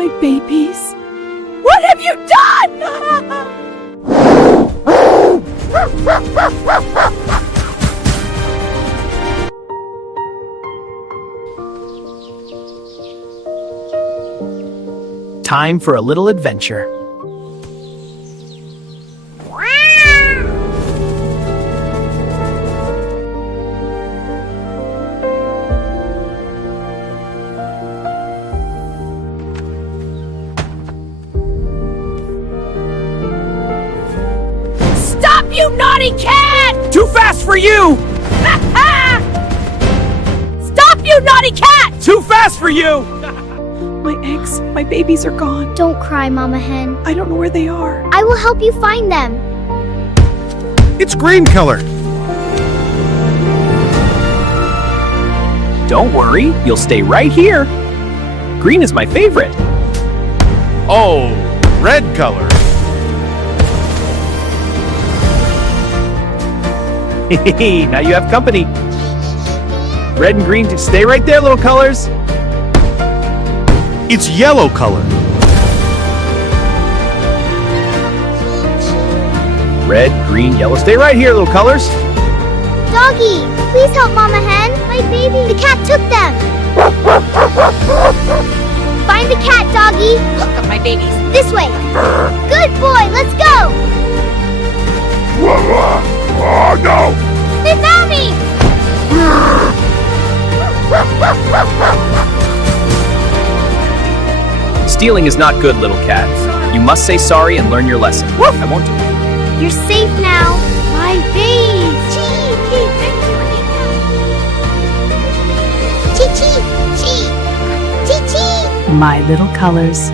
My babies. What have you done? Time for a little adventure. Stop, you naughty cat! Too fast for you! Stop, you naughty cat! Too fast for you! My eggs, my babies are gone. Don't cry, Mama Hen. I don't know where they are. I will help you find them. It's green color. Don't worry, you'll stay right here. Green is my favorite. Oh, red color. Hey, now you have company. Red and green, stay right there, little colors. It's yellow color. Red, green, yellow, stay right here, little colors. Doggy, please help Mama Hen. My baby. The cat took them. Find the cat, Doggy. Look at my babies. This way. Good boy, let's go. Oh no! They found me. Stealing is not good, little cat. You must say sorry and learn your lesson. I won't do it. You're safe now. My baby. Chee, chee, chee, chee, chee, chee. My little colors.